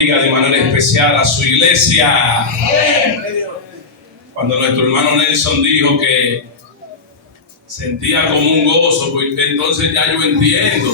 De manera especial a su iglesia. Cuando nuestro hermano Nelson dijo que sentía como un gozo, pues entonces ya yo entiendo,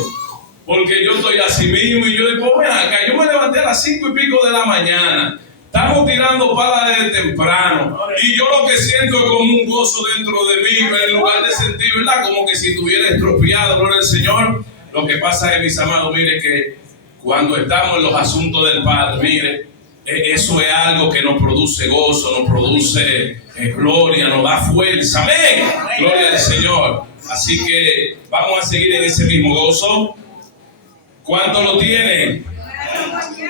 porque yo estoy así mismo y yo digo, pues acá, yo me levanté a las 5 y pico de la mañana, estamos tirando pala desde temprano y yo lo que siento es como un gozo dentro de mí, en lugar de sentir, ¿verdad? Como que si estuviera estropeado, gloria al Señor. Lo que pasa es, mis amados, mire que cuando estamos en los asuntos del Padre, mire, eso es algo que nos produce gozo, nos produce gloria, nos da fuerza. Amén. Gloria al Señor. Así que vamos a seguir en ese mismo gozo. ¿Cuántos lo tienen?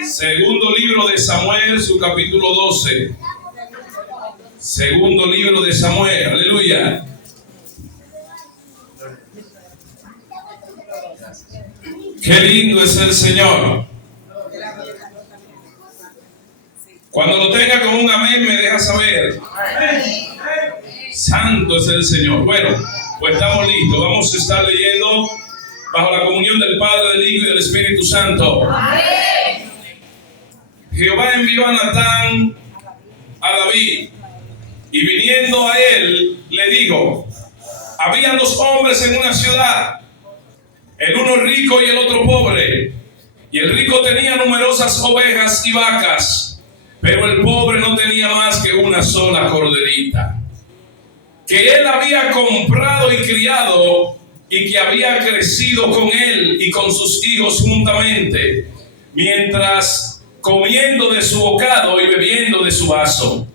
Segundo libro de Samuel, su capítulo 12. Segundo libro de Samuel, aleluya. Qué lindo es el Señor. Cuando lo tenga con un amén, me deja saber. Santo es el Señor. Bueno, pues estamos listos. Vamos a estar leyendo bajo la comunión del Padre, del Hijo y del Espíritu Santo. Jehová envió a Natán a David, y viniendo a él, le dijo: había dos hombres en una ciudad, el uno rico y el otro pobre. Y el rico tenía numerosas ovejas y vacas, pero el pobre no tenía más que una sola corderita, que él había comprado y criado, y que había crecido con él y con sus hijos juntamente, mientras comiendo de su bocado y bebiendo de su vaso,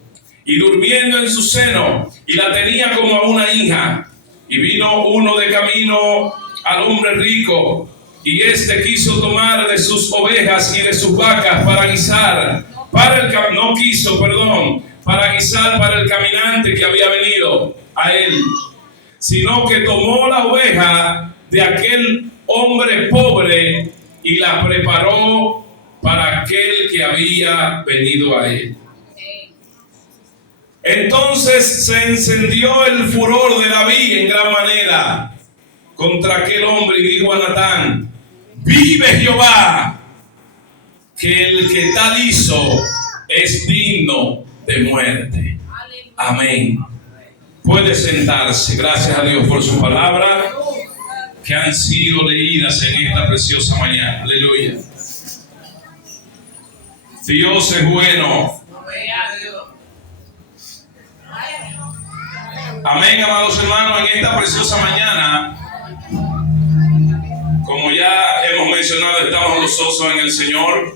y durmiendo en su seno, y la tenía como a una hija. Y vino uno de camino al hombre rico, y éste quiso tomar de sus ovejas y de sus vacas para guisar, para guisar para el caminante que había venido a él, sino que tomó la oveja de aquel hombre pobre y la preparó para aquel que había venido a él. Entonces se encendió el furor de David en gran manera contra aquel hombre, y dijo a Natán: vive Jehová, que el que tal hizo es digno de muerte. Amén. Puede sentarse. Gracias a Dios por su palabra, que han sido leídas en esta preciosa mañana. Aleluya. Dios es bueno. Amén, amados hermanos. En esta preciosa mañana, como ya hemos mencionado, estamos gozosos en el Señor.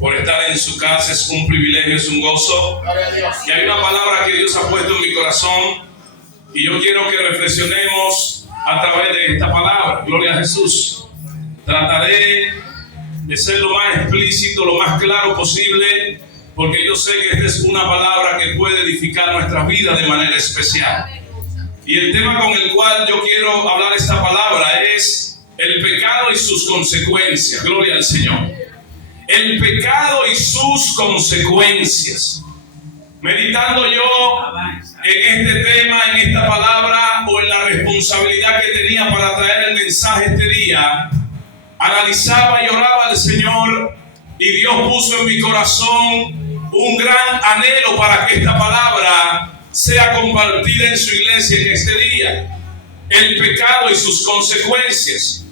Por estar en su casa es un privilegio, es un gozo. Y hay una palabra que Dios ha puesto en mi corazón, y yo quiero que reflexionemos a través de esta palabra. Gloria a Jesús. Trataré de ser lo más explícito, lo más claro posible, porque yo sé que esta es una palabra que puede edificar nuestras vidas de manera especial. Y el tema con el cual yo quiero hablar esta palabra es el pecado y sus consecuencias. Gloria al Señor. El pecado y sus consecuencias. Meditando yo en este tema, en esta palabra, o en la responsabilidad que tenía para traer el mensaje este día, analizaba y oraba al Señor, y Dios puso en mi corazón un gran anhelo para que esta palabra sea compartida en su iglesia en este día. El pecado y sus consecuencias.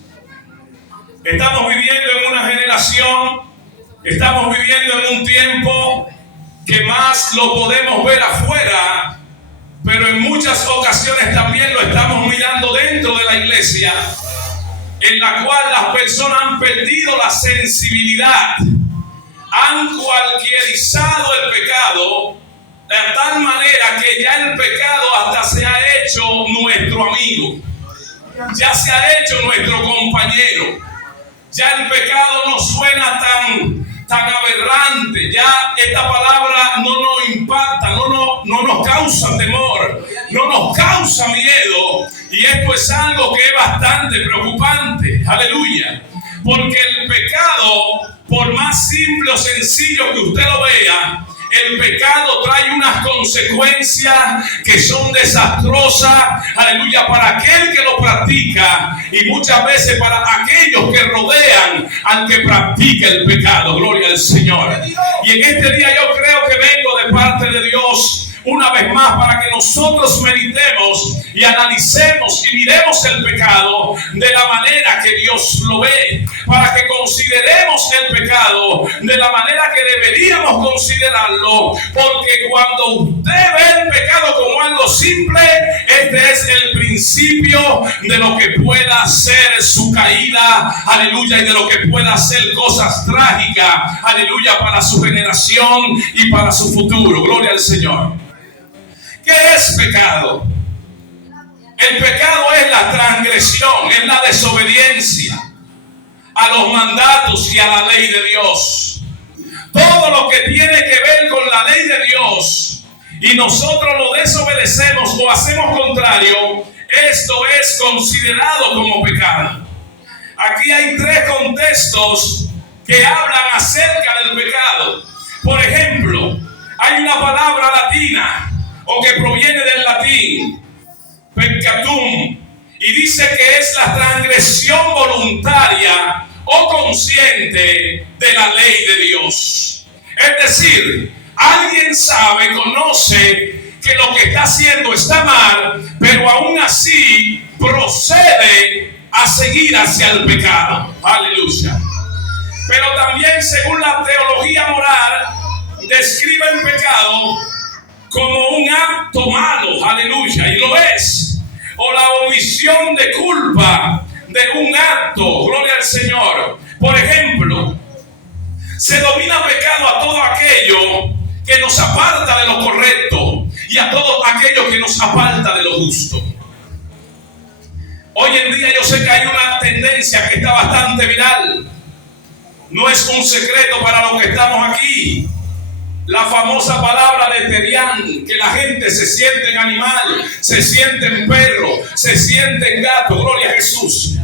Estamos viviendo en una generación, estamos viviendo en un tiempo que más lo podemos ver afuera, pero en muchas ocasiones también lo estamos mirando dentro de la iglesia, en la cual las personas han perdido la sensibilidad, han cualquierizado el pecado de tal manera que ya el pecado hasta se ha hecho nuestro amigo, ya se ha hecho nuestro compañero. Ya el pecado no suena tan aberrante, ya esta palabra no nos impacta, no nos causa temor, no nos causa miedo, y esto es algo que es bastante preocupante. Aleluya. Porque el pecado, por más simple o sencillo que usted lo vea, el pecado trae unas consecuencias que son desastrosas, aleluya, para aquel que lo practica y muchas veces para aquellos que rodean al que practica el pecado. Gloria al Señor. Y en este día yo creo que vengo de parte de Dios una vez más para que nosotros meditemos y analicemos y miremos el pecado de la manera que Dios lo ve, para que consideremos el pecado de la manera que deberíamos considerarlo, porque cuando usted ve el pecado como algo simple, este es el principio de lo que pueda ser su caída, aleluya, y de lo que pueda ser cosas trágicas, aleluya, para su generación y para su futuro. Gloria al Señor. ¿Qué es pecado? El pecado es la transgresión, es la desobediencia a los mandatos y a la ley de Dios. Todo lo que tiene que ver con la ley de Dios y nosotros lo desobedecemos o hacemos contrario, esto es considerado como pecado. Aquí hay tres contextos que hablan acerca del pecado. Por ejemplo, hay una palabra latina o que proviene del latín, peccatum, y dice que es la transgresión voluntaria o consciente de la ley de Dios. Es decir, alguien sabe, conoce que lo que está haciendo está mal, pero aún así procede a seguir hacia el pecado. Aleluya. Pero también, según la teología moral, describe el pecado como un acto malo, aleluya, y lo es, o la omisión de culpa de un acto, gloria al Señor. Por ejemplo, se domina pecado a todo aquello que nos aparta de lo correcto y a todo aquello que nos aparta de lo justo. Hoy en día yo sé que hay una tendencia que está bastante viral, no es un secreto para los que estamos aquí. La famosa palabra de Terián, que la gente se siente en animal, se siente en perro, se siente en gato, gloria a Jesús.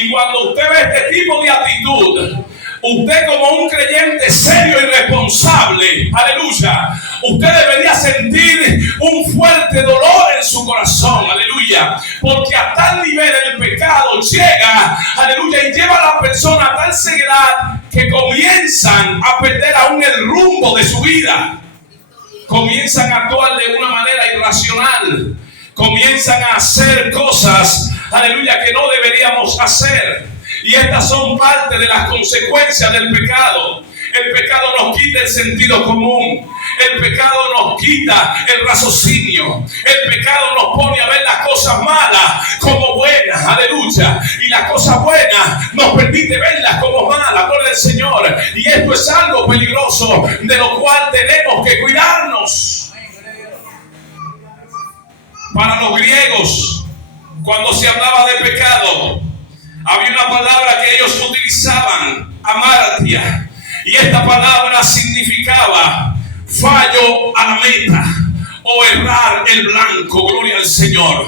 Y cuando usted ve este tipo de actitud, usted como un creyente serio y responsable, aleluya, usted debería sentir un fuerte dolor en su corazón, aleluya, porque a tal nivel el pecado llega, aleluya, y lleva a la persona a tal ceguedad que comienzan a perder aún el rumbo de su vida, comienzan a actuar de una manera irracional, comienzan a hacer cosas, aleluya, que no deberíamos hacer. Y estas son parte de las consecuencias del pecado. El pecado nos quita el sentido común. El pecado nos quita el raciocinio. El pecado nos pone a ver las cosas malas como buenas. Aleluya. Y las cosas buenas nos permite verlas como malas. Gloria al Señor. Y esto es algo peligroso de lo cual tenemos que cuidarnos. Para los griegos, cuando se hablaba de pecado, había una palabra que ellos utilizaban, amartia, y esta palabra significaba fallo a la meta o errar el blanco. Gloria al Señor.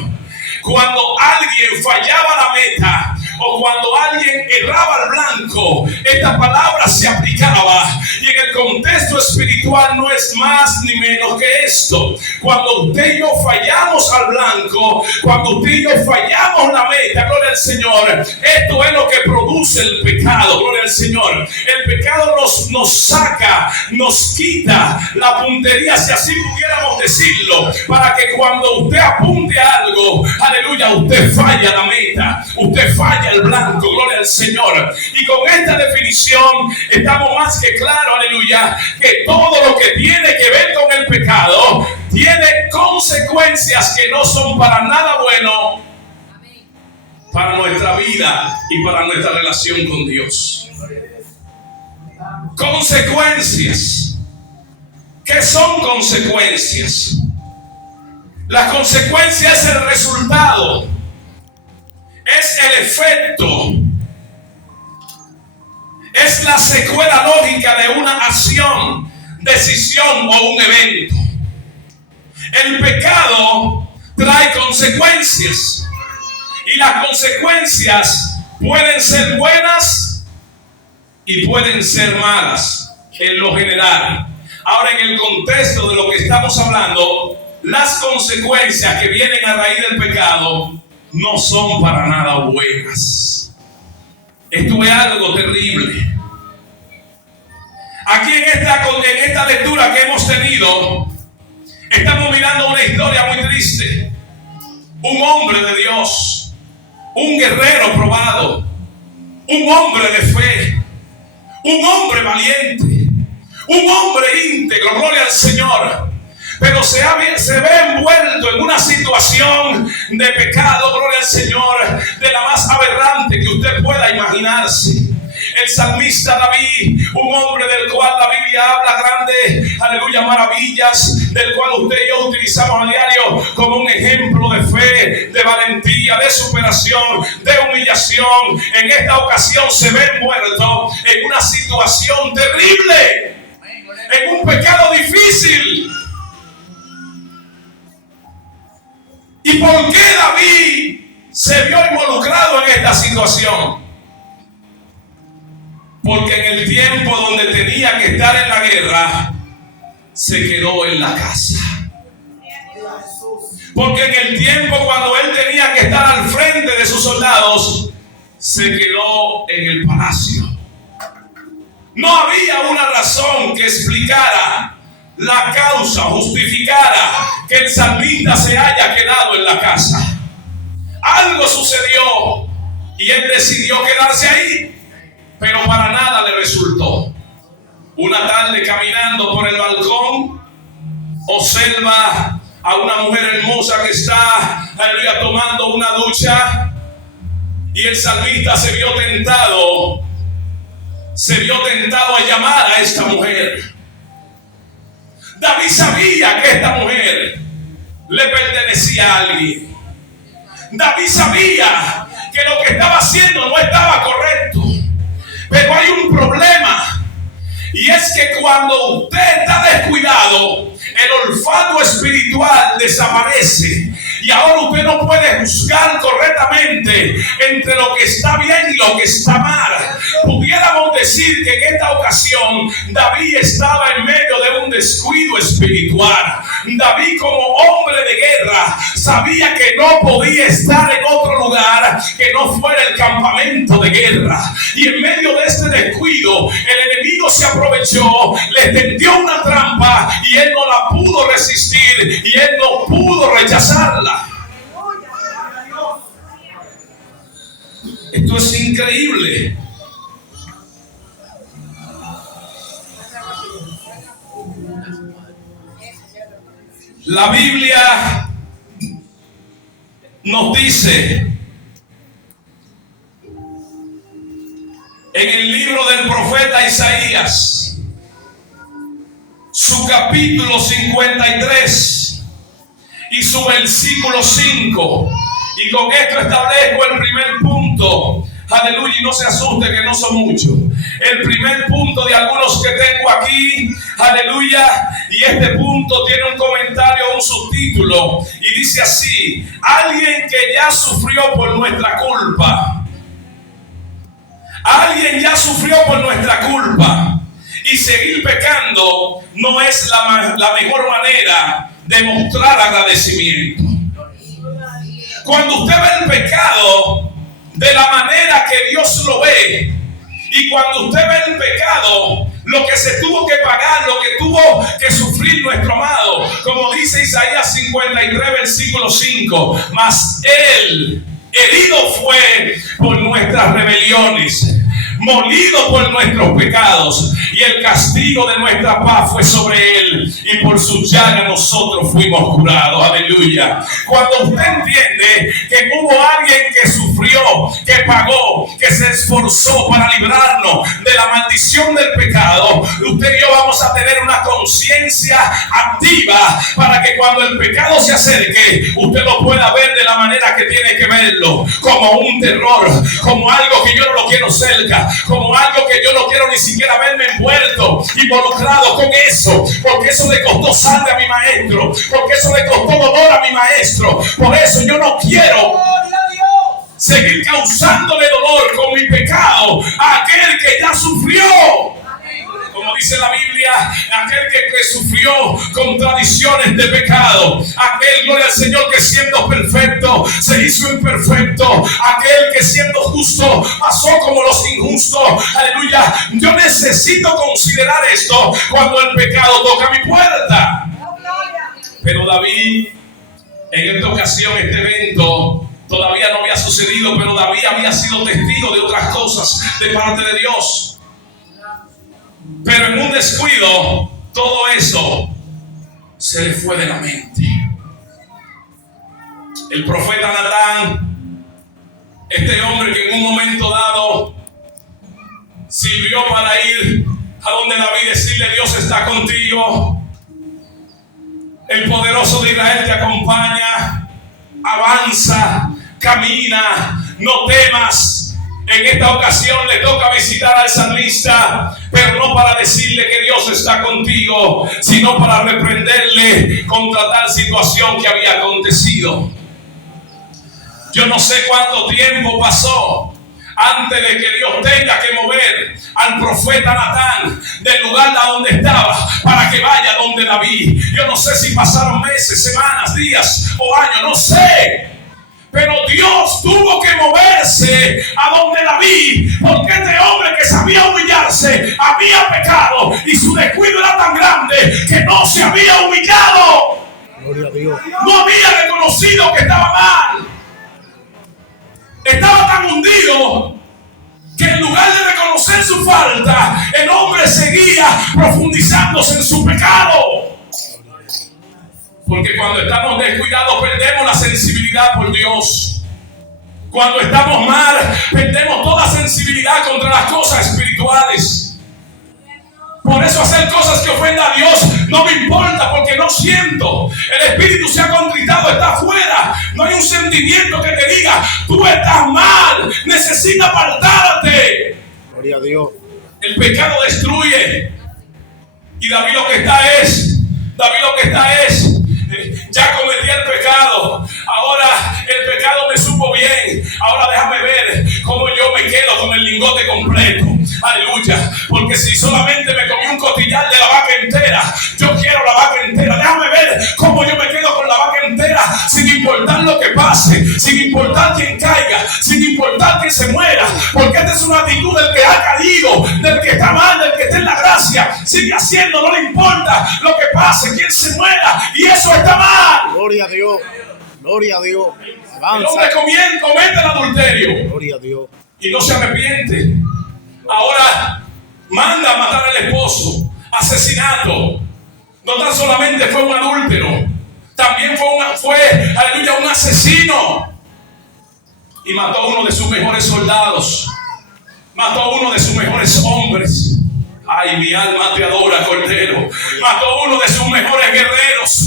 Cuando alguien fallaba la meta o cuando alguien erraba el blanco, esta palabra se aplicaba, y en el contexto espiritual no es más ni menos que esto. Cuando usted y yo fallamos al blanco, cuando usted y yo fallamos la meta, gloria al Señor, esto es lo que produce el pecado. Gloria al Señor. El pecado nos saca, nos quita la puntería, si así pudiéramos decirlo, para que cuando usted apunte algo, aleluya, usted falla la meta, usted falla el blanco. Gloria al Señor. Y con esta definición estamos más que claros, aleluya, que todo lo que tiene que ver con el pecado tiene consecuencias que no son para nada bueno para nuestra vida y para nuestra relación con Dios. Consecuencias. ¿Qué son consecuencias? La consecuencia es el resultado, es el efecto, es la secuela lógica de una acción, decisión o un evento. El pecado trae consecuencias y las consecuencias pueden ser buenas y pueden ser malas en lo general. Ahora, Ahora, en el contexto de lo que estamos hablando, las consecuencias que vienen a raíz del pecado no son para nada buenas. Esto es algo terrible. Aquí en esta lectura que hemos tenido, estamos mirando una historia muy triste. Un hombre de Dios, un guerrero probado, un hombre de fe, un hombre valiente, un hombre íntegro, gloria al Señor. Pero se ve envuelto en una situación de pecado, gloria al Señor, de la más aberrante que usted pueda imaginarse. El salmista David, un hombre del cual la Biblia habla grandes, aleluya, maravillas, del cual usted y yo utilizamos a diario como un ejemplo de fe, de valentía, de superación, de humillación. En esta ocasión se ve envuelto en una situación terrible, en un pecado difícil. ¿Y por qué David se vio involucrado en esta situación? Porque en el tiempo donde tenía que estar en la guerra, se quedó en la casa. Porque en el tiempo cuando él tenía que estar al frente de sus soldados, se quedó en el palacio. No había una razón que explicara la causa, justificara que el salmista se haya quedado en la casa. Algo sucedió y él decidió quedarse ahí. Pero para nada le resultó. Una tarde caminando por el balcón, observa a una mujer hermosa que está, aleluya, tomando una ducha. Y el salmista se vio tentado a llamar a esta mujer. David sabía que esta mujer le pertenecía a alguien. David sabía que lo que estaba haciendo no estaba correcto. Pero hay un problema, y es que cuando usted está descuidado, el olfato espiritual desaparece. Y ahora usted no puede juzgar correctamente entre lo que está bien y lo que está mal. Pudiéramos decir que en esta ocasión David estaba en medio de un descuido espiritual. David, como hombre de guerra, sabía que no podía estar en otro lugar que no fuera el campamento de guerra. Y en medio de este descuido, el enemigo se aprovechó, le tendió una trampa y él no la pudo resistir y él no pudo rechazarla. Esto es increíble. La Biblia nos dice en el libro del profeta Isaías, su capítulo 53 y su versículo 5. Y con esto establezco el primer punto. Aleluya, y no se asuste que no son muchos. El primer punto de algunos que tengo aquí, aleluya, y este punto tiene un comentario, un subtítulo, y dice así: alguien que ya sufrió por nuestra culpa. Alguien ya sufrió por nuestra culpa. Y seguir pecando no es la mejor manera de mostrar agradecimiento. Cuando usted ve el pecado de la manera que Dios lo ve, y cuando usted ve el pecado, lo que se tuvo que pagar, lo que tuvo que sufrir nuestro amado, como dice Isaías 53, versículo 5, mas Él herido fue por nuestras rebeliones, molido por nuestros pecados, y el castigo de nuestra paz fue sobre él, y por su llaga nosotros fuimos curados. Aleluya. Cuando usted entiende que hubo alguien que sufrió, que pagó, que se esforzó para librarnos de la maldición del pecado, usted y yo vamos a tener una conciencia activa para que cuando el pecado se acerque, usted lo pueda ver de la manera que tiene que verlo, como un terror, como algo que yo no lo quiero cerca, como algo que yo no quiero ni siquiera verme envuelto, involucrado con eso, porque eso le costó sangre a mi maestro, porque eso le costó dolor a mi maestro. Por eso yo no quiero seguir causándole dolor con mi pecado a aquel que ya sufrió. Como dice la Biblia, aquel que sufrió contradicciones de pecado, aquel, gloria al Señor, que siendo perfecto se hizo imperfecto, aquel que siendo justo pasó como los injustos. Aleluya. Yo necesito considerar esto cuando el pecado toca mi puerta. Pero David, en esta ocasión, este evento todavía no había sucedido, pero David había sido testigo de otras cosas de parte de Dios. Pero en un descuido, todo eso se le fue de la mente. El profeta Natán, este hombre que en un momento dado sirvió para ir a donde David y decirle: Dios está contigo, el poderoso de Israel te acompaña, avanza, camina, no temas. En esta ocasión le toca visitar al salmista, pero no para decirle que Dios está contigo, sino para reprenderle contra tal situación que había acontecido. Yo no sé cuánto tiempo pasó antes de que Dios tenga que mover al profeta Natán del lugar a donde estaba para que vaya donde David. Yo no sé si pasaron meses, semanas, días o años, no sé. Pero Dios tuvo que moverse a donde David, porque este hombre que sabía humillarse había pecado y su descuido era tan grande que no se había humillado. Gloria a Dios. No había reconocido que estaba mal. Estaba tan hundido que en lugar de reconocer su falta, el hombre seguía profundizándose en su pecado. Porque cuando estamos descuidados perdemos la sensibilidad por Dios. Cuando estamos mal perdemos toda sensibilidad contra las cosas espirituales. Por eso hacer cosas que ofendan a Dios no me importa, porque no siento. El espíritu se ha contristado, está afuera. No hay un sentimiento que te diga: tú estás mal, necesitas apartarte. Gloria a Dios. El pecado destruye. Y David lo que está es, ya cometí el pecado, ahora el pecado me supo bien, ahora déjame ver cómo yo me quedo con el lingote completo. Aleluya. Porque si solamente me comí un costillar de la vaca entera, yo quiero la vaca entera. Déjame ver cómo yo me quedo con la vaca entera, sin importar lo que pase, sin importar quién caiga, sin importar quién se muera. Porque esta es una actitud del que ha caído, del que está mal, del que está en la gracia. Sigue haciendo, no le importa lo que pase, quién se muera, y eso está mal. Gloria a Dios. Gloria a Dios. Avanza. El hombre comete el adulterio. Gloria a Dios. Y no se arrepiente. Ahora manda a matar al esposo. Asesinato. No tan solamente fue un adúltero, también fue aleluya, un asesino. Y mató a uno de sus mejores soldados. Mató a uno de sus mejores hombres. Ay, mi alma te adora, Cordero. Mató a uno de sus mejores guerreros.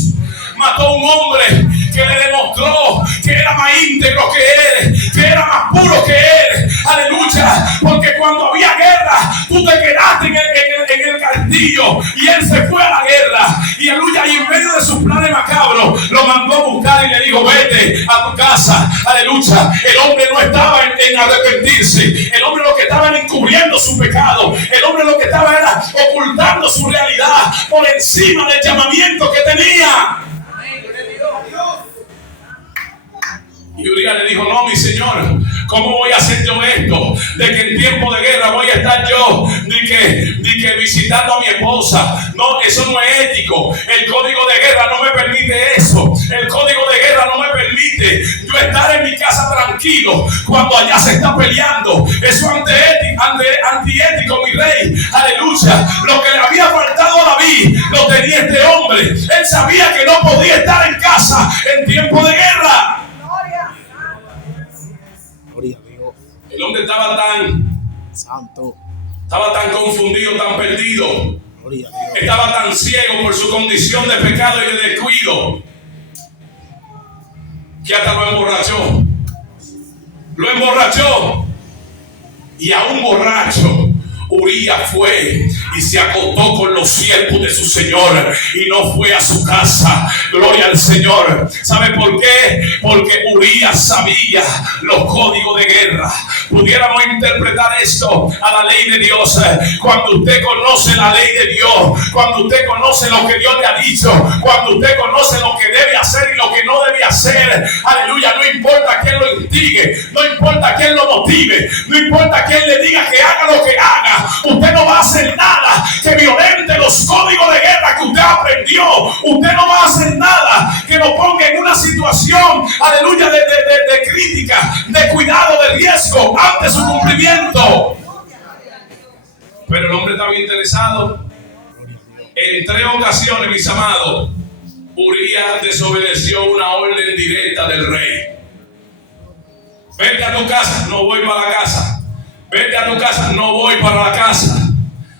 Mató a un hombre que le demostró que era más íntegro que él, que era más puro que él. Aleluya. Porque cuando había guerra, tú te quedaste en el castillo y él se fue a la guerra. Y aleluya, y en medio de sus planes macabros lo mandó a buscar y le dijo: vete a tu casa. Aleluya. El hombre no estaba en arrepentirse. El hombre lo que estaba era encubriendo su pecado. El hombre lo que estaba era ocultando su realidad por encima del llamamiento que tenía. Y Urias le dijo: no, mi señor, ¿cómo voy a hacer yo esto? De que en tiempo de guerra voy a estar yo ni que visitando a mi esposa. No, eso no es ético. El código de guerra no me permite eso. El código de guerra no me permite yo estar en mi casa tranquilo cuando allá se está peleando. Eso es antiético, mi rey. Aleluya. Lo que le había faltado a David lo tenía este hombre. Él sabía que no podía estar en casa en tiempo de guerra. El hombre estaba tan santo, estaba tan confundido, tan perdido, gloria a Dios, estaba tan ciego por su condición de pecado y de descuido, que hasta lo emborrachó. Lo emborrachó. Y a un borracho, Urías fue y se acostó con los siervos de su señor y no fue a su casa. Gloria al Señor. ¿Sabe por qué? Porque Urías sabía los códigos de guerra. Pudiéramos interpretar esto a la ley de Dios. Cuando usted conoce la ley de Dios, cuando usted conoce lo que Dios le ha dicho, cuando usted conoce lo que debe hacer y lo que no debe hacer, aleluya, no importa quién lo instigue, no importa quién lo motive, no importa quién le diga que haga lo que haga, usted no va a hacer nada que violente los códigos de guerra que usted aprendió. Usted no va a hacer nada que lo ponga en una situación, aleluya, de crítica, de cuidado, de riesgo ante su cumplimiento. Pero el hombre estaba interesado. En 3 ocasiones, mis amados, Urías desobedeció una orden directa del rey. Vete a tu casa, no voy para la casa. Vete a tu casa, no voy para la casa.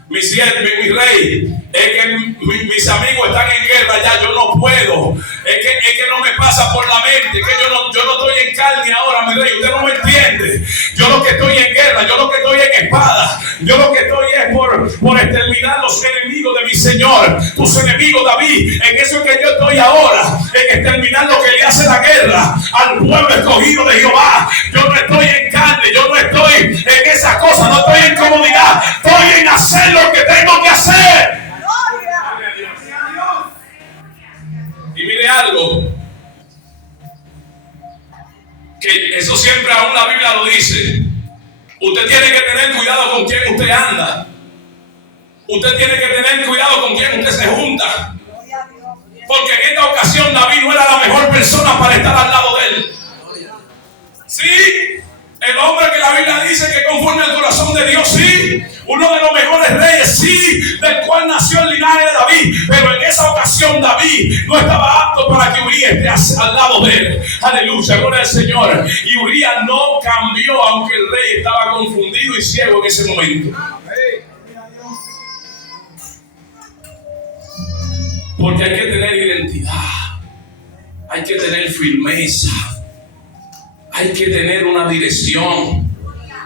Mi rey, es que mis amigos están en guerra ya, yo no puedo. Es que no me pasa por la mente, que yo no estoy en carne ahora, mi rey, usted no me entiende. Yo lo que estoy en guerra, yo lo que estoy en espada, yo lo que estoy es por exterminar los enemigos de mi Señor, tus enemigos, David. En eso es que yo estoy ahora, en exterminar lo que le hace la guerra al pueblo escogido de Jehová. Yo no estoy en carne, yo no estoy en esa cosa, no estoy en comodidad, estoy en hacer lo que tengo que hacer. Y mire algo, que eso siempre aún la Biblia lo dice. Usted tiene que tener cuidado con quién usted anda. Usted tiene que tener cuidado con quién usted se junta. Porque en esta ocasión David no era la mejor persona para estar al lado de él. Sí, el hombre que la Biblia dice que conforme al corazón de Dios, sí. Uno de los mejores reyes, sí, del cual nació el linaje de David. Pero en esa ocasión David no estaba apto para que Urías esté al lado de él. Aleluya, gloria al Señor. Y Urías no cambió, aunque el rey estaba confundido y ciego en ese momento. Porque hay que tener identidad, hay que tener firmeza, hay que tener una dirección.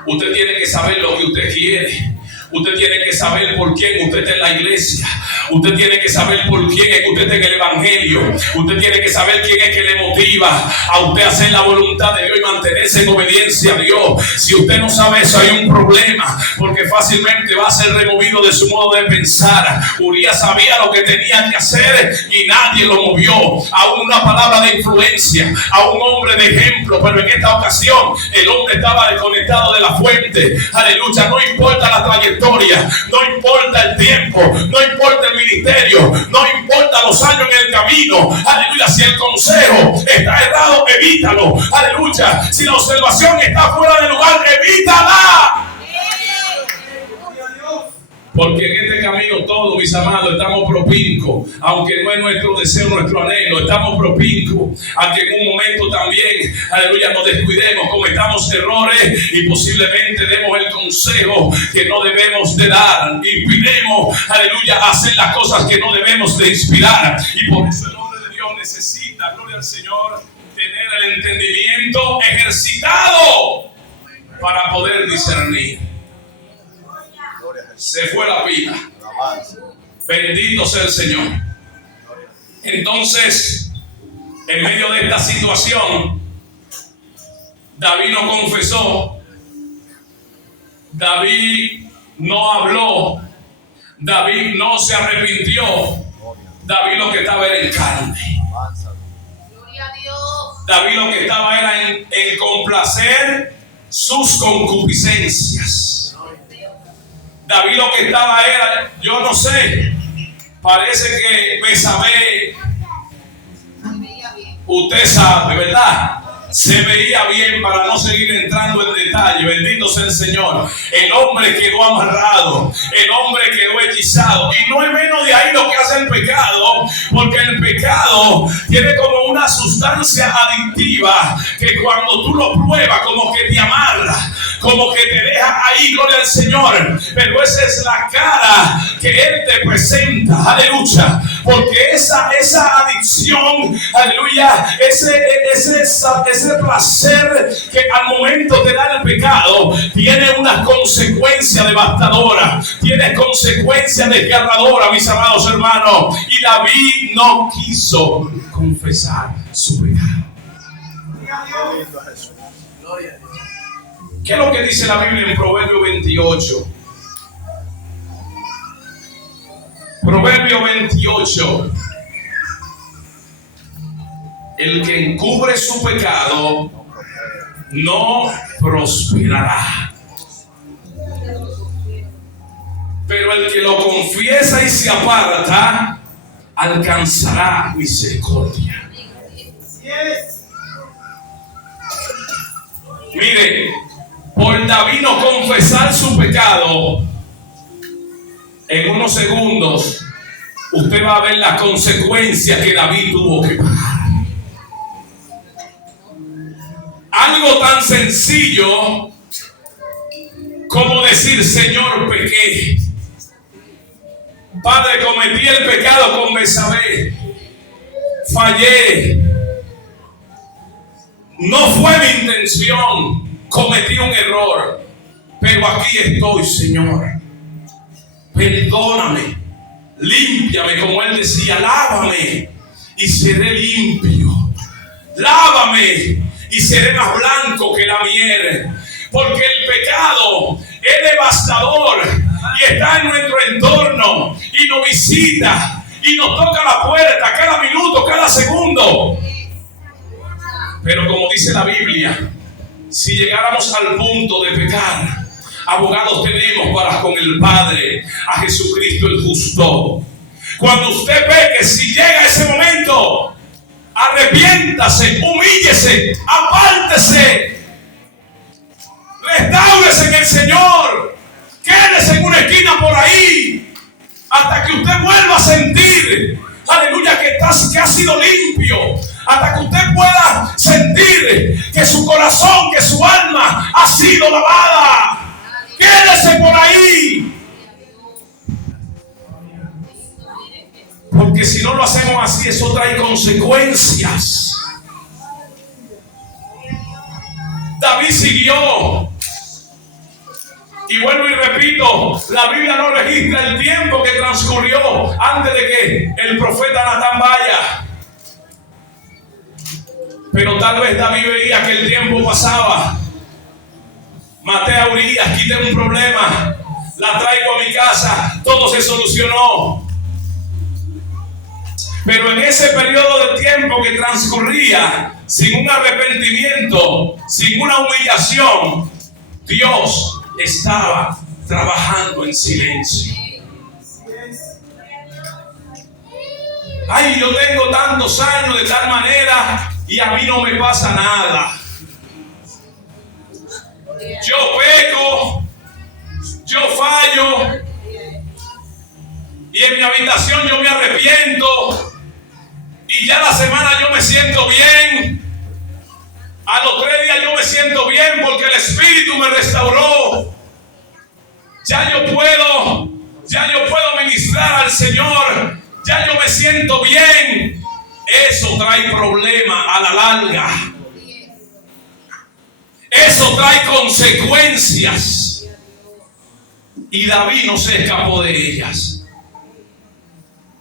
Usted tiene que saber lo que usted quiere. Usted tiene que saber por quién usted está en la iglesia. Usted tiene que saber por quién es que usted está en el evangelio. Usted tiene que saber quién es que le motiva a usted a hacer la voluntad de Dios y mantenerse en obediencia a Dios. Si usted no sabe eso, hay un problema, porque fácilmente va a ser removido de su modo de pensar. Urías sabía lo que tenía que hacer y nadie lo movió. Aún una palabra de influencia, a un hombre de ejemplo, pero en esta ocasión el hombre estaba desconectado de la fuente. Aleluya, no importa la trayectoria, no importa el tiempo, no importa el ministerio, no importa los años en el camino. Aleluya, si el consejo está errado, evítalo. Aleluya, si la observación está fuera de lugar, evítala. Porque en este camino todos, mis amados, estamos propincos, aunque no es nuestro deseo, nuestro anhelo, estamos propincos a que en un momento también, aleluya, nos descuidemos, cometamos errores y posiblemente demos el consejo que no debemos de dar, inspiremos, aleluya, a hacer las cosas que no debemos de inspirar. Y por eso el hombre de Dios necesita, gloria al Señor, tener el entendimiento ejercitado para poder discernir. Se fue la pila. Bendito sea el Señor. Entonces, en medio de esta situación, David no confesó, David no habló, David no se arrepintió. David lo que estaba era en carne. David lo que estaba era en complacer sus concupiscencias. David lo que estaba era, yo no sé, parece que Betsabé, usted sabe, ¿verdad? Se veía bien, para no seguir entrando en detalle. Bendito sea el Señor. El hombre quedó amarrado, el hombre quedó hechizado. Y no es menos de ahí lo que hace el pecado, porque el pecado tiene como una sustancia adictiva que cuando tú lo pruebas como que te amarra. como que te deja ahí, gloria al Señor. Pero esa es la cara que Él te presenta, aleluya. Porque esa adicción, aleluya, ese placer que al momento te da el pecado, tiene una consecuencia devastadora, tiene consecuencia desgarradora, mis amados hermanos. Y David no quiso confesar su pecado. ¿Qué es lo que dice la Biblia en Proverbio 28? Proverbio 28. El que encubre su pecado no prosperará, pero el que lo confiesa y se aparta alcanzará misericordia. Mire, por David no confesar su pecado, en unos segundos usted va a ver las consecuencias que David tuvo que pagar. Algo tan sencillo como decir: Señor, pequé. Padre, cometí el pecado con Betsabé. Fallé. No fue mi intención. Cometí un error. Pero aquí estoy, Señor. Perdóname. Límpiame, como Él decía. Lávame y seré limpio. Lávame y seré más blanco que la miel. Porque el pecado es devastador y está en nuestro entorno y nos visita y nos toca la puerta cada minuto, cada segundo. Pero como dice la Biblia, si llegáramos al punto de pecar, abogados tenemos para con el Padre, a Jesucristo el justo. Cuando usted peque, si llega ese momento, arrepiéntase, humíllese, apártese, restáurese en el Señor, quédese en una esquina por ahí hasta que usted vuelva a sentir, aleluya, que ha sido limpio, hasta que usted pueda sentir que su corazón, que su alma ha sido lavada. Quédese por ahí, porque si no lo hacemos así, eso trae consecuencias. David siguió. Y vuelvo y repito, la Biblia no registra el tiempo que transcurrió antes de que el profeta Natán vaya. Pero tal vez David veía que el tiempo pasaba. Maté a Urías, quité un problema, la traigo a mi casa, todo se solucionó. Pero en ese periodo de tiempo que transcurría, sin un arrepentimiento, sin una humillación, Dios estaba trabajando en silencio. Ay, yo tengo tantos años de tal manera y a mí no me pasa nada. Yo peco, yo fallo y en mi habitación yo me arrepiento y ya la semana yo me siento bien. A los 3 días yo me siento bien porque el Espíritu me restauró. Ya yo puedo ministrar al Señor. Ya yo me siento bien. Eso trae problemas a la larga. Eso trae consecuencias. Y David no se escapó de ellas.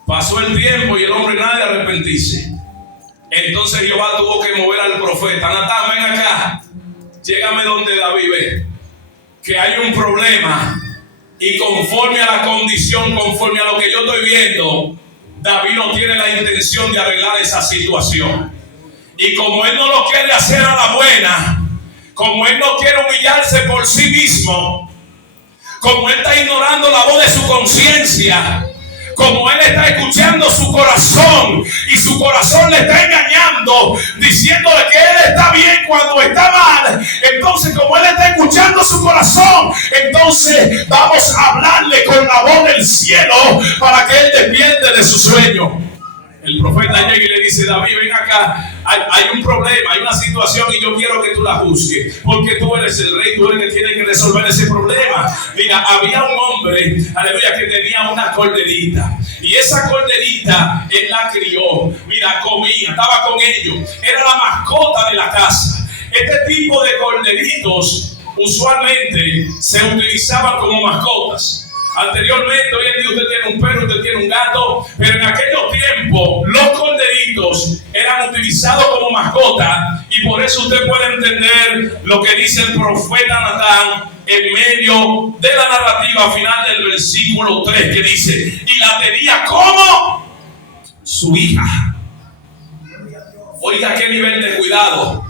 Pasó el tiempo y el hombre nada de arrepentirse. Entonces Jehová tuvo que mover al profeta. Natán, ven acá. Llégame donde David ve que hay un problema. Y conforme a la condición, conforme a lo que yo estoy viendo, David no tiene la intención de arreglar esa situación. Y como él no lo quiere hacer a la buena, como él no quiere humillarse por sí mismo, como él está ignorando la voz de su conciencia, como él está escuchando su corazón y su corazón le está engañando, diciéndole que él está bien cuando está mal, entonces como él está escuchando su corazón, entonces vamos a hablarle con la voz del cielo para que él despierte de su sueño. El profeta llega y le dice: David, ven acá, hay un problema, hay una situación y yo quiero que tú la juzgues, porque tú eres el rey, tú eres el que tiene que resolver ese problema. Mira, había un hombre, aleluya, que tenía una corderita, y esa corderita él la crió, mira, comía, estaba con ellos, era la mascota de la casa. Este tipo de corderitos usualmente se utilizaban como mascotas. Anteriormente, hoy en día usted tiene un perro, usted tiene un gato, pero en aquellos tiempos los corderitos eran utilizados como mascota, y por eso usted puede entender lo que dice el profeta Natán en medio de la narrativa final del versículo 3, que dice: y la tenía como su hija. Oiga qué nivel de cuidado.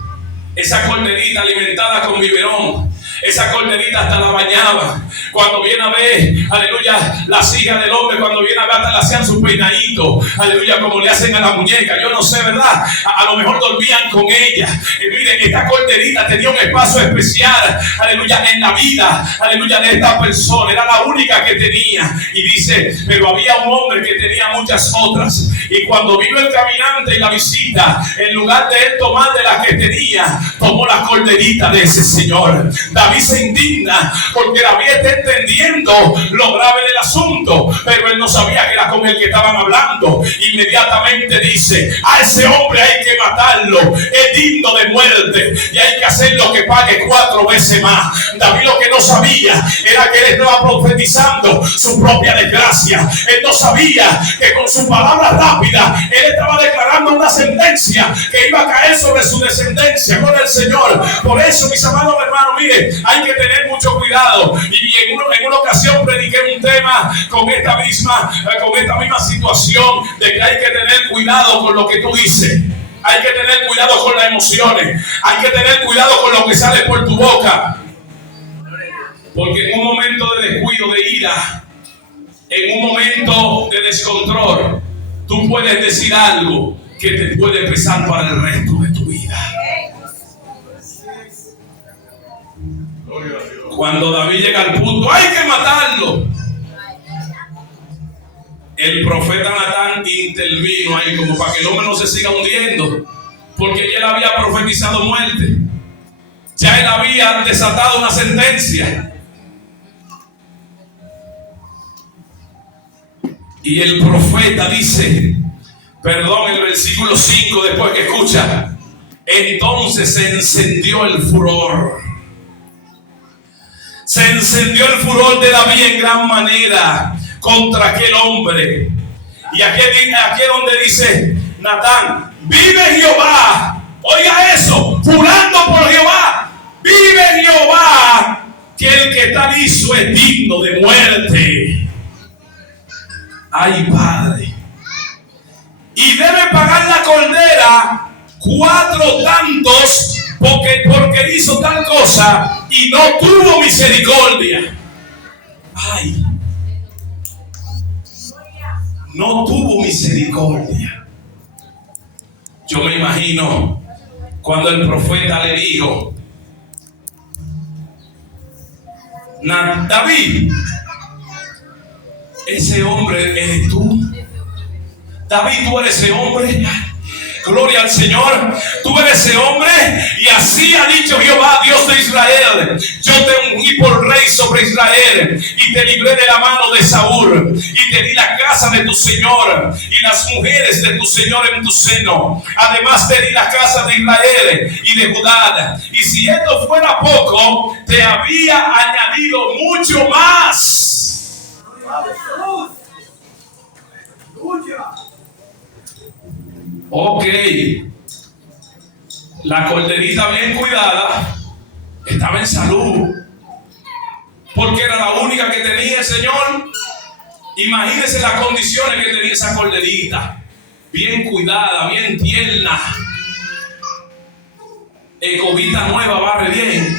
Esa corderita alimentada con biberón, esa corderita hasta la bañaba. Cuando viene a ver, aleluya, las hijas del hombre, cuando viene a ver, hasta le hacían su peinadito, aleluya, como le hacen a la muñeca. Yo no sé, ¿verdad? A lo mejor dormían con ella. Miren, esta corderita tenía un espacio especial, aleluya, en la vida, aleluya, de esta persona. Era la única que tenía. Y dice: pero había un hombre que tenía muchas otras. Y cuando vino el caminante y la visita, en lugar de él tomar de las que tenía, tomó la corderita de ese señor. David se indigna porque David está entendiendo lo grave del asunto, pero él no sabía que era con el que estaban hablando. Inmediatamente dice: a ese hombre hay que matarlo, es digno de muerte, y hay que hacerlo que pague 4 veces más. David lo que no sabía era que él estaba profetizando su propia desgracia. Él no sabía que con su palabra rápida él estaba declarando una sentencia que iba a caer sobre su descendencia. Gloria al Señor. Por eso, mis amados hermanos, mire, hay que tener mucho cuidado. Y en una ocasión prediqué un tema con esta misma situación, de que hay que tener cuidado con lo que tú dices. Hay que tener cuidado con las emociones. Hay que tener cuidado con lo que sale por tu boca. Porque en un momento de descuido, de ira, en un momento de descontrol, tú puedes decir algo que te puede pesar para el resto de tu vida. Cuando David llega al punto, hay que matarlo, el profeta Natán intervino ahí como para que el hombre no se siga hundiendo, porque ya él había profetizado muerte, ya él había desatado una sentencia. Y el profeta dice, perdón, el versículo 5, después que escucha: entonces se encendió el furor. Se encendió el furor de David en gran manera contra aquel hombre. Y aquí es donde dice Natán: vive Jehová. Oiga eso, jurando por Jehová: vive Jehová, que el que está liso es digno de muerte. Ay, Padre. Y debe pagar la cordera 4 tantos, porque hizo tal cosa y no tuvo misericordia. Ay, no tuvo misericordia. Yo me imagino cuando el profeta le dijo: David, ese hombre eres tú. David, tú eres ese hombre. Gloria al Señor. Tú eres ese hombre. Y así ha dicho Jehová, Dios de Israel: yo te ungí por rey sobre Israel, y te libré de la mano de Saúl, y te di la casa de tu Señor y las mujeres de tu Señor en tu seno. Además te di la casa de Israel y de Judá. Y si esto fuera poco, te había añadido mucho más. Ok, la corderita bien cuidada estaba en salud, porque era la única que tenía el Señor. Imagínense las condiciones que tenía esa corderita, bien cuidada, bien tierna, cobija nueva, barre bien.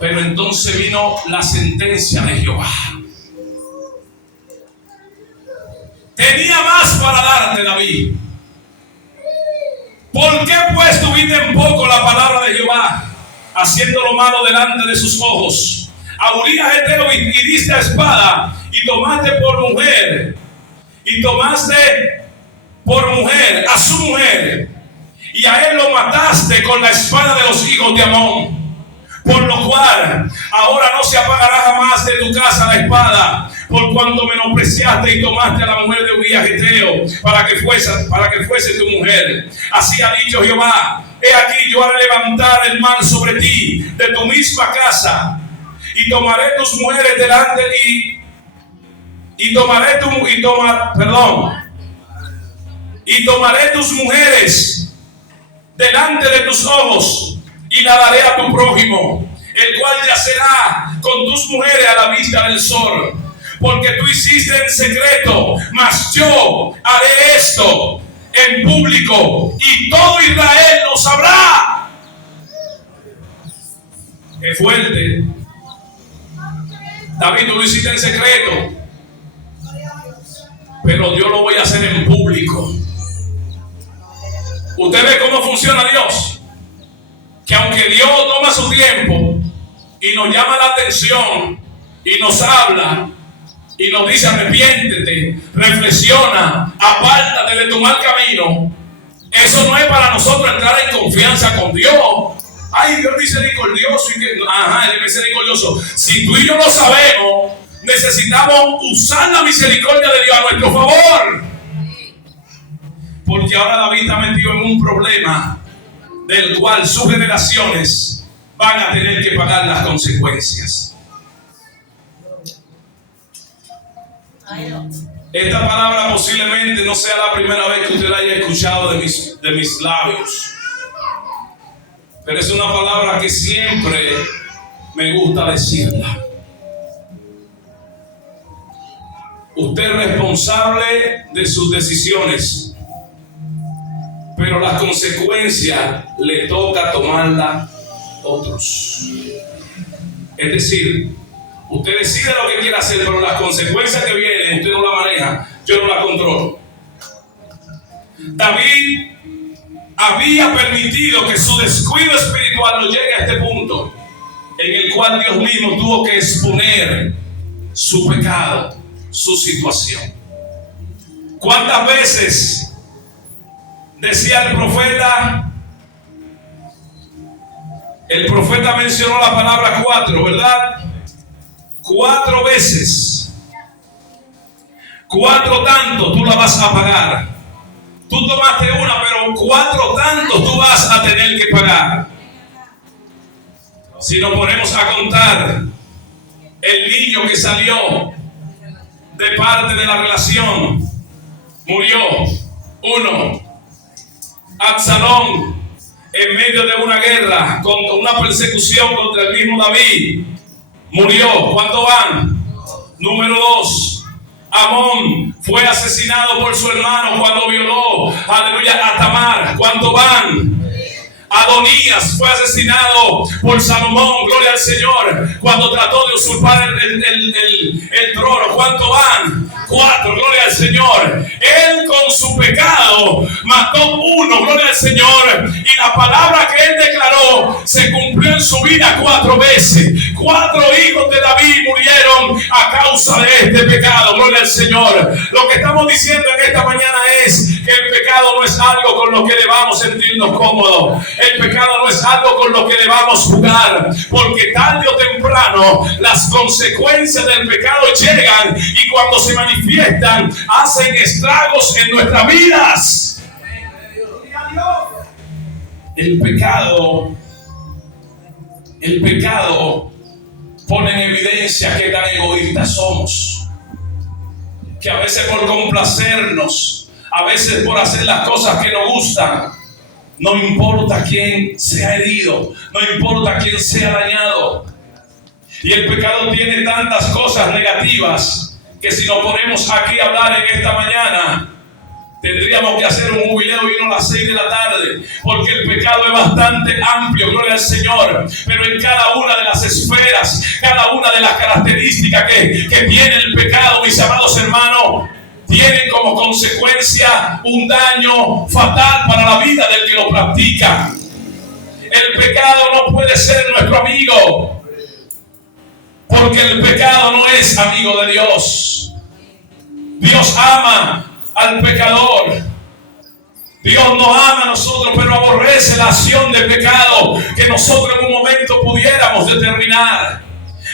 Pero entonces vino la sentencia de Jehová. Tenía más para darte, David. ¿Por qué pues tuviste en poco la palabra de Jehová, haciendo lo malo delante de sus ojos? A Urías Eteo hiriste a espada y tomaste por mujer, y tomaste por mujer a su mujer, y a él lo mataste con la espada de los hijos de Amón. Por lo cual, ahora no se apagará jamás de tu casa la espada, por cuanto menospreciaste y tomaste a la mujer de Urías Geteo para que fuese tu mujer. Así ha dicho Jehová: he aquí, yo haré levantar el mal sobre ti de tu misma casa, y tomaré tus mujeres delante y tomaré tus mujeres delante de tus ojos, y la daré a tu prójimo, el cual yacerá con tus mujeres a la vista del sol. Porque tú hiciste en secreto, mas yo haré esto en público, y todo Israel lo sabrá. ¡Qué fuerte! David, tú lo hiciste en secreto, pero Dios lo voy a hacer en público. Usted ve cómo funciona Dios, que aunque Dios toma su tiempo y nos llama la atención y nos habla y nos dice: arrepiéntete, reflexiona, apártate de tu mal camino, eso no es para nosotros entrar en confianza con Dios. Ay, Dios es misericordioso, y que, Él es misericordioso. Si tú y yo lo sabemos, necesitamos usar la misericordia de Dios a nuestro favor. Porque ahora David está metido en un problema del cual sus generaciones van a tener que pagar las consecuencias. Esta palabra posiblemente no sea la primera vez que usted la haya escuchado de mis labios, pero es una palabra que siempre me gusta decirla. Usted es responsable de sus decisiones, pero las consecuencias le toca tomarlas otros. Es decir, usted decide lo que quiere hacer, pero las consecuencias que vienen usted no las maneja, yo no las controlo. David había permitido que su descuido espiritual lo llegue a este punto, en el cual Dios mismo tuvo que exponer su pecado, su situación. ¿Cuántas veces decía el profeta? El profeta mencionó la palabra 4, ¿verdad? 4 veces. 4 tantos tú la vas a pagar. Tú tomaste una, pero 4 tantos tú vas a tener que pagar. Si nos ponemos a contar, el niño que salió de parte de la relación murió. 1. Absalón, en medio de una guerra, con una persecución contra el mismo David, murió. ¿Cuántos van? Número 2. Amón fue asesinado por su hermano cuando violó, aleluya, a Tamar. ¿Cuántos van? Adonías fue asesinado por Salomón, gloria al Señor, cuando trató de usurpar el trono. ¿Cuántos van? 4, gloria al Señor. Él con su pecado mató 1, gloria al Señor, y la palabra que él declaró se cumplió en su vida 4 veces. 4 hijos de David murieron a causa de este pecado, gloria al Señor. Lo que estamos diciendo en esta mañana es que el pecado no es algo con lo que debamos sentirnos cómodos. El pecado no es algo con lo que debamos jugar, porque tarde o temprano las consecuencias del pecado llegan, y cuando se manifiestan hacen estragos en nuestras vidas. El pecado pone en evidencia qué tan egoístas somos, que a veces por complacernos, a veces por hacer las cosas que nos gustan, no importa quién sea herido, no importa quién sea dañado. Y el pecado tiene tantas cosas negativas que si nos ponemos aquí a hablar en esta mañana, tendríamos que hacer un jubileo y no a las 6 de la tarde, porque el pecado es bastante amplio, gloria al Señor. Pero en cada una de las esferas, cada una de las características que tiene el pecado, mis amados hermanos, tienen como consecuencia un daño fatal para la vida del que lo practica. El pecado no puede ser nuestro amigo, porque el pecado no es amigo de Dios. Dios ama al pecador. Dios nos ama a nosotros, pero aborrece la acción del pecado que nosotros en un momento pudiéramos determinar.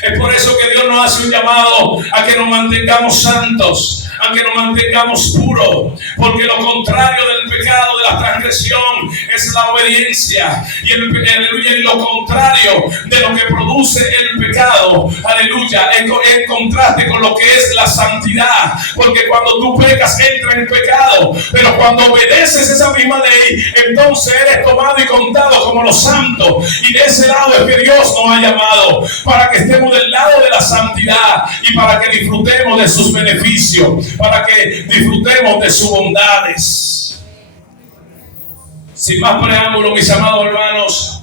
Es por eso que Dios nos hace un llamado a que nos mantengamos santos, a que nos mantengamos puros, porque lo contrario del pecado, de la transgresión, es la obediencia. Y aleluya, y lo contrario de lo que produce el pecado, aleluya, en contraste con lo que es la santidad. Porque cuando tú pecas, entras en pecado, pero cuando obedeces esa misma ley, entonces eres tomado y contado como los santos. Y de ese lado es que Dios nos ha llamado, para que estemos del lado de la santidad y para que disfrutemos de sus beneficios, para que disfrutemos de sus bondades. Sin más preámbulo, mis amados hermanos,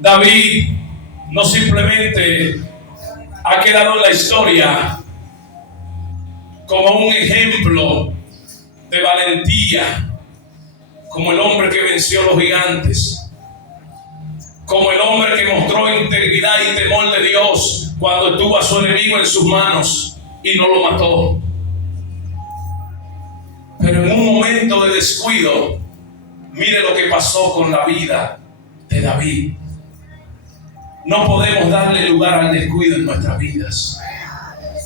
David no simplemente ha quedado en la historia como un ejemplo de valentía, como el hombre que venció a los gigantes, como el hombre que mostró integridad y temor de Dios cuando tuvo a su enemigo en sus manos y no lo mató. Pero en un momento de descuido, mire lo que pasó con la vida de David. No podemos darle lugar al descuido en nuestras vidas.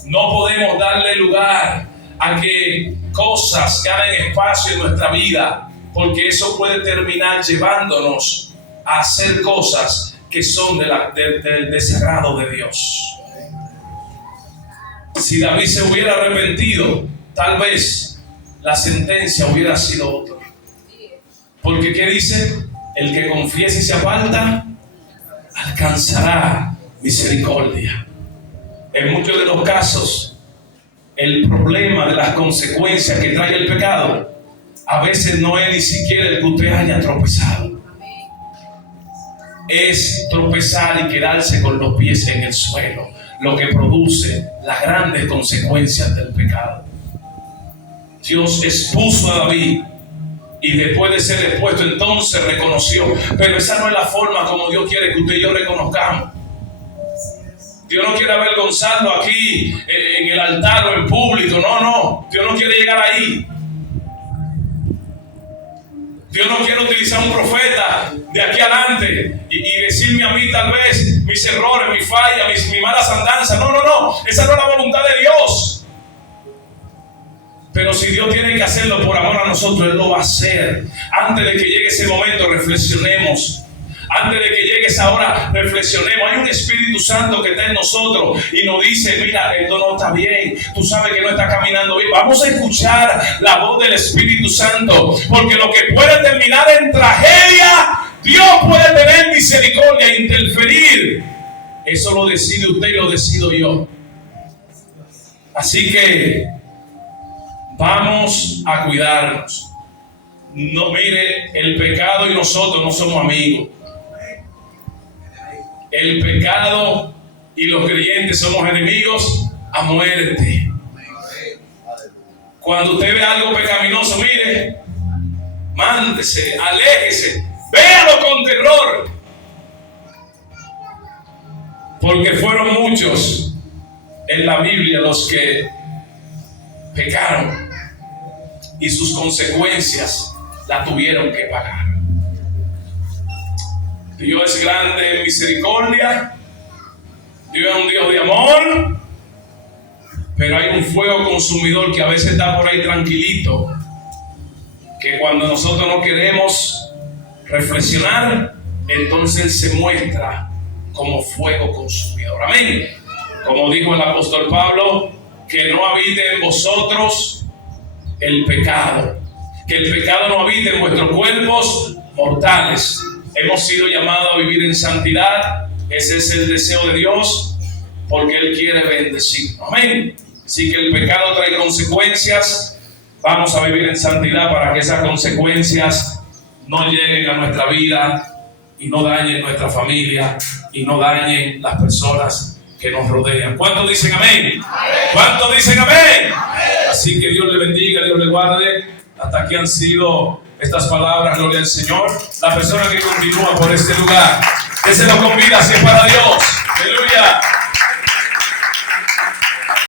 No podemos darle lugar a que cosas ganen espacio en nuestra vida, porque eso puede terminar llevándonos a hacer cosas que son del desagrado de Dios. Si David se hubiera arrepentido, tal vez la sentencia hubiera sido otra. Porque ¿qué dice? El que confiese y se aparta alcanzará misericordia. En muchos de los casos, el problema de las consecuencias que trae el pecado a veces no es ni siquiera el que usted haya tropezado. Es tropezar y quedarse con los pies en el suelo, lo que produce las grandes consecuencias del pecado. Dios expuso a David y después de ser expuesto entonces reconoció, pero esa no es la forma como Dios quiere que usted y yo reconozcamos. Dios no quiere avergonzarlo aquí en el altar o en público, no, Dios no quiere llegar ahí. Dios no quiere utilizar un profeta de aquí adelante y decirme a mí tal vez mis errores, mis fallas, mis malas andanzas. No. Esa no es la voluntad de Dios. Pero si Dios tiene que hacerlo por amor a nosotros, Él lo va a hacer. Antes de que llegue ese momento, reflexionemos. Antes de que llegue esa hora, reflexionemos. Hay un Espíritu Santo que está en nosotros y nos dice, mira, esto no está bien. Tú sabes que no está caminando bien. Vamos a escuchar la voz del Espíritu Santo. Porque lo que puede terminar en tragedia, Dios puede tener misericordia e interferir. Eso lo decide usted y lo decido yo. Así que vamos a cuidarnos. No, mire, el pecado y nosotros no somos amigos. El pecado y los creyentes somos enemigos a muerte. Cuando usted ve algo pecaminoso, mire, mándese, aléjese, véalo con terror. Porque fueron muchos en la Biblia los que pecaron y sus consecuencias la tuvieron que pagar. Dios es grande en misericordia, Dios es un Dios de amor, pero hay un fuego consumidor que a veces está por ahí tranquilito, que cuando nosotros no queremos reflexionar, entonces Él se muestra como fuego consumidor. Amén. Como dijo el apóstol Pablo, que no habite en vosotros el pecado, que el pecado no habite en vuestros cuerpos mortales. Hemos sido llamados a vivir en santidad. Ese es el deseo de Dios, porque Él quiere bendecirnos. Amén. Así que el pecado trae consecuencias. Vamos a vivir en santidad para que esas consecuencias no lleguen a nuestra vida y no dañen nuestra familia y no dañen las personas que nos rodean. ¿Cuántos dicen amén? ¿Cuántos dicen amén? Así que Dios le bendiga, Dios le guarde. Hasta aquí han sido estas palabras, gloria al Señor. La persona que continúa por este lugar, que se lo convida, si es para Dios. Aleluya.